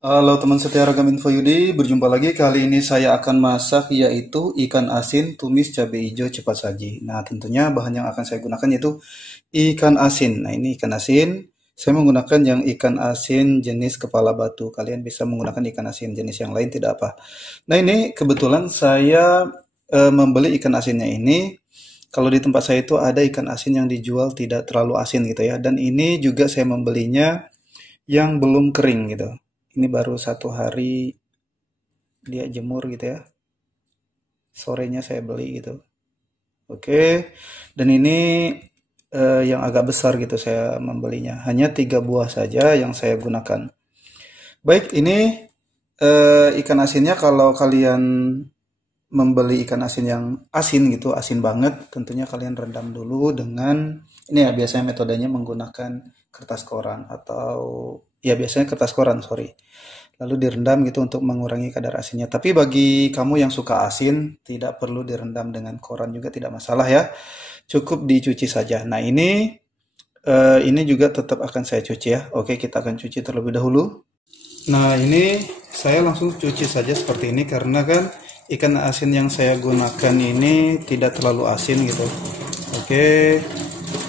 Halo teman setia Ragam Info Yudi, berjumpa lagi. Kali ini saya akan masak yaitu ikan asin tumis cabai hijau cepat saji. Nah, tentunya bahan yang akan saya gunakan yaitu ikan asin. Nah, ini ikan asin. Saya menggunakan yang ikan asin jenis kepala batu. Kalian bisa menggunakan ikan asin jenis yang lain, tidak apa. Nah, ini kebetulan saya membeli ikan asinnya ini. Kalau di tempat saya itu ada ikan asin yang dijual tidak terlalu asin gitu ya. Dan ini juga saya membelinya yang belum kering gitu. Ini baru 1 hari dia jemur gitu ya. Sorenya saya beli gitu. Oke. Dan ini yang agak besar gitu saya membelinya. Hanya 3 buah saja yang saya gunakan. Baik, ini ikan asinnya kalau kalian membeli ikan asin yang asin gitu, asin banget, tentunya kalian rendam dulu dengan ini ya, biasanya metodenya menggunakan kertas koran atau ya biasanya kertas koran, sorry. Lalu direndam gitu untuk mengurangi kadar asinnya. Tapi bagi kamu yang suka asin, tidak perlu direndam dengan koran juga tidak masalah ya. Cukup dicuci saja. Nah, ini juga tetap akan saya cuci ya. Oke, kita akan cuci terlebih dahulu. Nah, ini saya langsung cuci saja seperti ini karena kan ikan asin yang saya gunakan ini tidak terlalu asin gitu. Oke,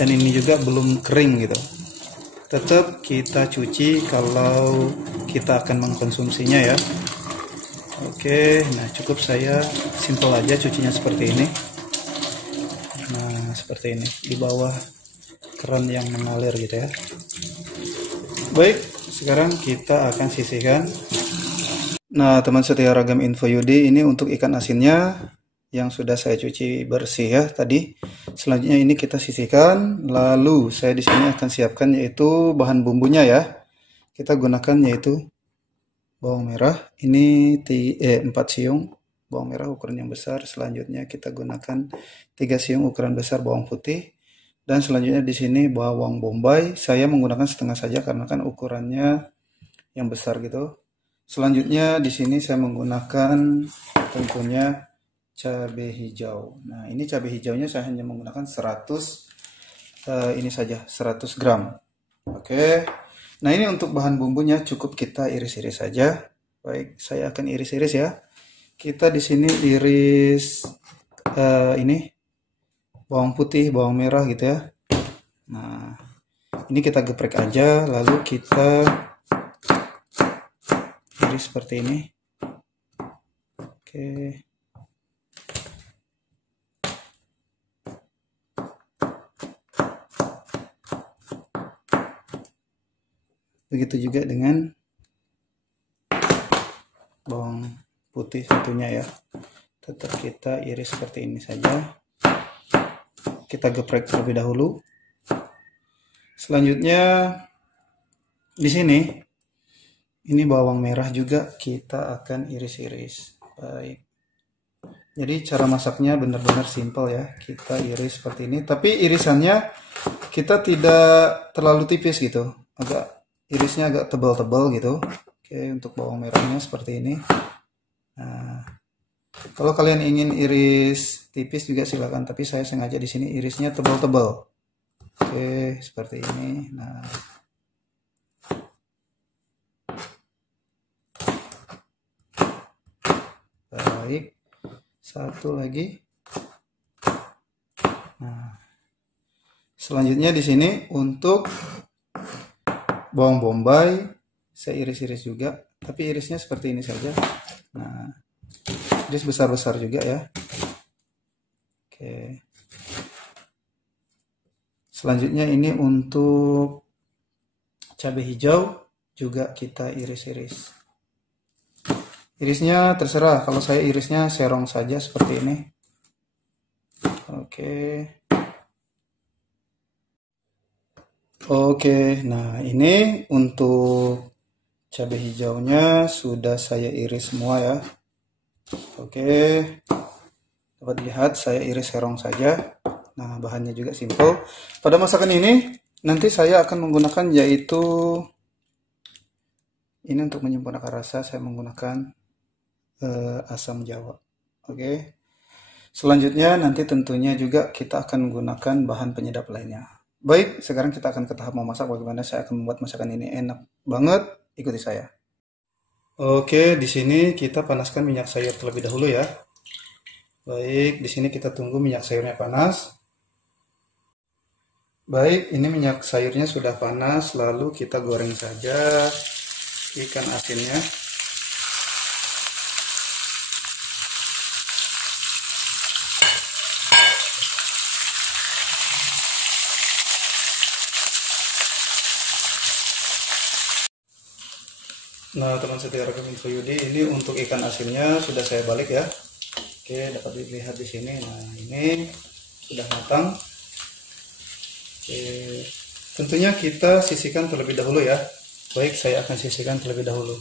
dan ini juga belum kering gitu. Tetap kita cuci kalau kita akan mengkonsumsinya ya. Oke, nah cukup saya simple aja cucinya seperti ini. Nah, seperti ini di bawah keran yang mengalir gitu ya. Baik, sekarang kita akan sisihkan. Nah, teman setia Ragam Info Yudi, ini untuk ikan asinnya yang sudah saya cuci bersih ya tadi. Selanjutnya ini kita sisihkan. Lalu saya di sini akan siapkan yaitu bahan bumbunya ya. Kita gunakan yaitu bawang merah. Ini 4 siung bawang merah ukuran yang besar. Selanjutnya kita gunakan 3 siung ukuran besar bawang putih. Dan selanjutnya di sini bawang bombay. Saya menggunakan setengah saja karena kan ukurannya yang besar gitu. Selanjutnya di sini saya menggunakan tentunya cabai hijau. Nah, ini cabai hijaunya saya hanya menggunakan 100 ini saja 100 gram. Oke. Nah, ini untuk bahan bumbunya cukup kita iris-iris saja. Baik, saya akan iris-iris ya. Kita di sini iris ini bawang putih, bawang merah gitu ya. Nah, ini kita geprek aja lalu kita iris seperti ini. Oke. Begitu juga dengan bawang putih satunya ya. Tetap kita iris seperti ini saja. Kita geprek terlebih dahulu. Selanjutnya di sini ini bawang merah juga kita akan iris-iris. Baik. Jadi cara masaknya benar-benar simpel ya. Kita iris seperti ini, tapi irisannya kita tidak terlalu tipis gitu. Irisnya agak tebal-tebal gitu. Oke, untuk bawang merahnya seperti ini. Nah, kalau kalian ingin iris tipis juga silakan, tapi saya sengaja di sini irisnya tebal-tebal. Oke, seperti ini. Nah, baik. Satu lagi. Nah, selanjutnya di sini untuk bawang bombay saya iris-iris juga, tapi irisnya seperti ini saja. Nah, iris besar-besar juga ya. Oke. Selanjutnya ini untuk cabai hijau juga kita iris-iris. Irisnya terserah, kalau saya irisnya serong saja seperti ini. Oke. Oke, nah ini untuk cabai hijaunya sudah saya iris semua ya. Oke, dapat lihat saya iris serong saja. Nah, bahannya juga simple. Pada masakan ini nanti saya akan menggunakan yaitu ini untuk menyempurnakan rasa saya menggunakan asam jawa. Oke. Selanjutnya nanti tentunya juga kita akan menggunakan bahan penyedap lainnya. Baik, sekarang kita akan ke tahap memasak bagaimana saya akan membuat masakan ini enak banget. Ikuti saya. Oke, di sini kita panaskan minyak sayur terlebih dahulu ya. Baik, di sini kita tunggu minyak sayurnya panas. Baik, ini minyak sayurnya sudah panas, lalu kita goreng saja ikan asinnya. Nah, teman setia rekan Info Yudi, ini untuk ikan asinnya sudah saya balik ya. Oke, dapat dilihat di sini. Nah, ini sudah matang. Oke, tentunya kita sisihkan terlebih dahulu ya. Baik, saya akan sisihkan terlebih dahulu.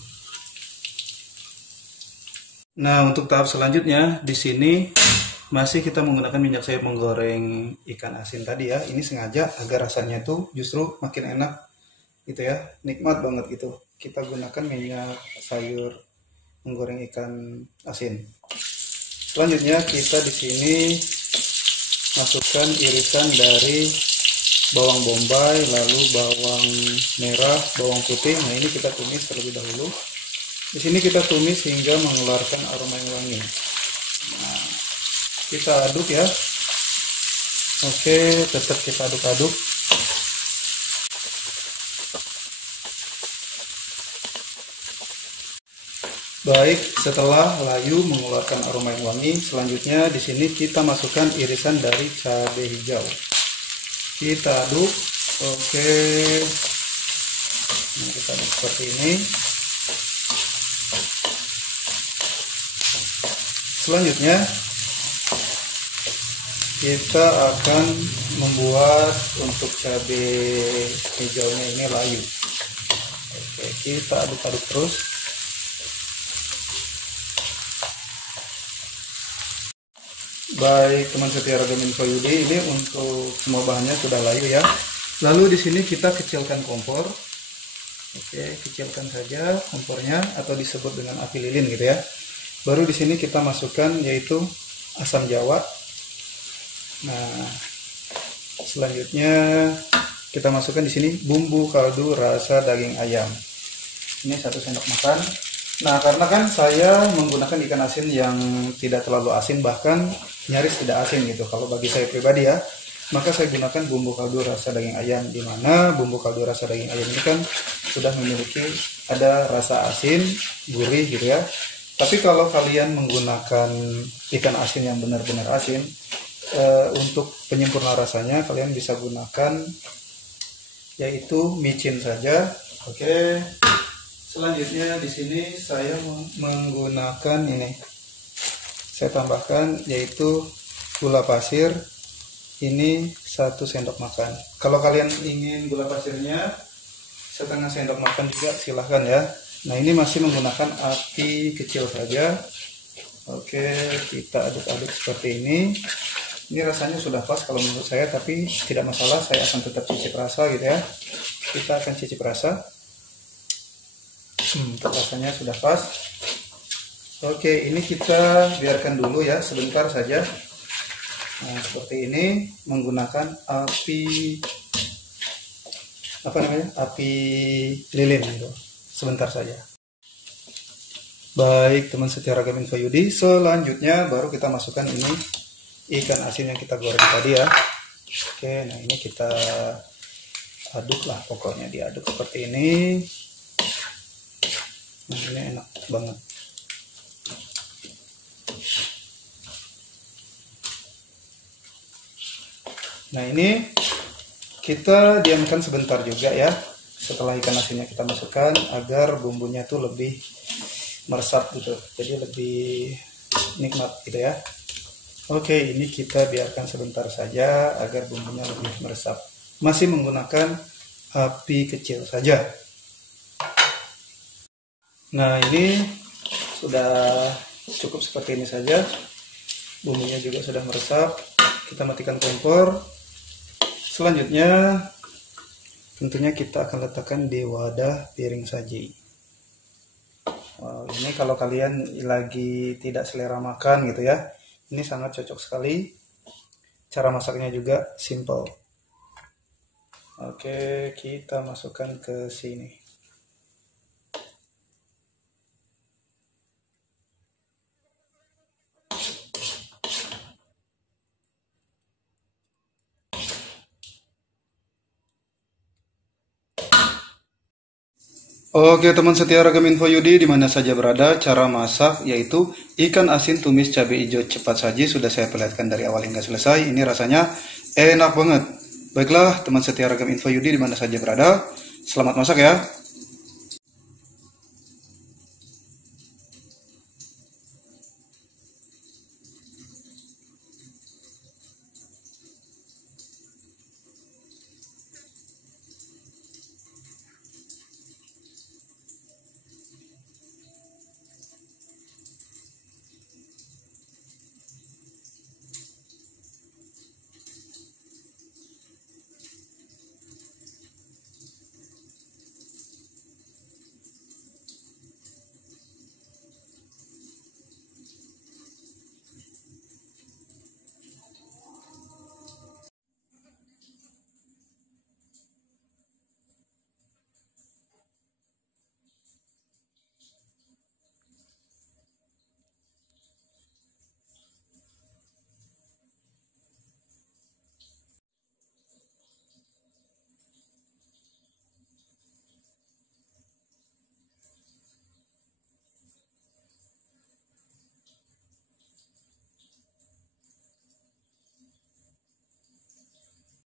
Nah, untuk tahap selanjutnya di sini masih kita menggunakan minyak sayur menggoreng ikan asin tadi ya. Ini sengaja agar rasanya itu justru makin enak gitu ya, nikmat banget gitu. Kita gunakan minyak sayur menggoreng ikan asin. Selanjutnya kita di sini masukkan irisan dari bawang bombay, lalu bawang merah, bawang putih. Nah, ini kita tumis terlebih dahulu. Di sini kita tumis hingga mengeluarkan aroma yang wangi. Nah, kita aduk ya. Oke, tetap kita aduk-aduk. Baik, setelah layu mengeluarkan aroma yang wangi, selanjutnya di sini kita masukkan irisan dari cabai hijau. Kita aduk. Oke. Nah, kita aduk seperti ini. Selanjutnya kita akan membuat untuk cabai hijaunya ini layu. Oke, kita aduk-aduk terus. Baik, teman setia Ragam Info Yudi, ini untuk semua bahannya sudah layu ya. Lalu di sini kita kecilkan kompor. Oke, kecilkan saja kompornya atau disebut dengan api lilin gitu ya. Baru di sini kita masukkan yaitu asam jawa. Nah, selanjutnya kita masukkan di sini bumbu kaldu rasa daging ayam. Ini 1 sendok makan. Nah, karena kan saya menggunakan ikan asin yang tidak terlalu asin, bahkan nyaris tidak asin gitu. Kalau bagi saya pribadi ya, maka saya gunakan bumbu kaldu rasa daging ayam, di mana bumbu kaldu rasa daging ayam ini kan sudah memiliki ada rasa asin, gurih gitu ya. Tapi kalau kalian menggunakan ikan asin yang benar-benar asin, untuk penyempurna rasanya kalian bisa gunakan yaitu micin saja. Oke. Selanjutnya di sini saya menggunakan ini. Saya tambahkan yaitu gula pasir. Ini 1 sendok makan. Kalau kalian ingin gula pasirnya setengah sendok makan juga silahkan ya. Nah, ini masih menggunakan api kecil saja. Oke, kita aduk-aduk seperti ini. Ini rasanya sudah pas kalau menurut saya, tapi tidak masalah, saya akan tetap cicip rasa gitu ya. Kita akan cicip rasa. Rasanya sudah pas. Oke, ini kita biarkan dulu ya sebentar saja. Nah, seperti ini menggunakan api api lilin gitu. Sebentar saja. Baik, teman setia Ragam Info Yudi, selanjutnya baru kita masukkan ini ikan asin yang kita goreng tadi ya. Oke, nah ini kita aduk lah, pokoknya diaduk seperti ini. Nah, ini enak banget. Nah, ini kita diamkan sebentar juga ya. Setelah ikan asinnya kita masukkan agar bumbunya tuh lebih meresap gitu, jadi lebih nikmat gitu ya. Oke, ini kita biarkan sebentar saja agar bumbunya lebih meresap. Masih menggunakan api kecil saja. Nah, ini sudah cukup seperti ini saja. Bumbunya juga sudah meresap. Kita matikan kompor. Selanjutnya tentunya kita akan letakkan di wadah piring saji. Wow, ini kalau kalian lagi tidak selera makan gitu ya, ini sangat cocok sekali. Cara masaknya juga simple. Oke, kita masukkan ke sini. Oke teman setia Ragam Info Yudi di mana saja berada, cara masak yaitu ikan asin tumis cabai hijau cepat saji sudah saya perlihatkan dari awal hingga selesai. Ini rasanya enak banget. Baiklah teman setia Ragam Info Yudi di mana saja berada, selamat masak ya.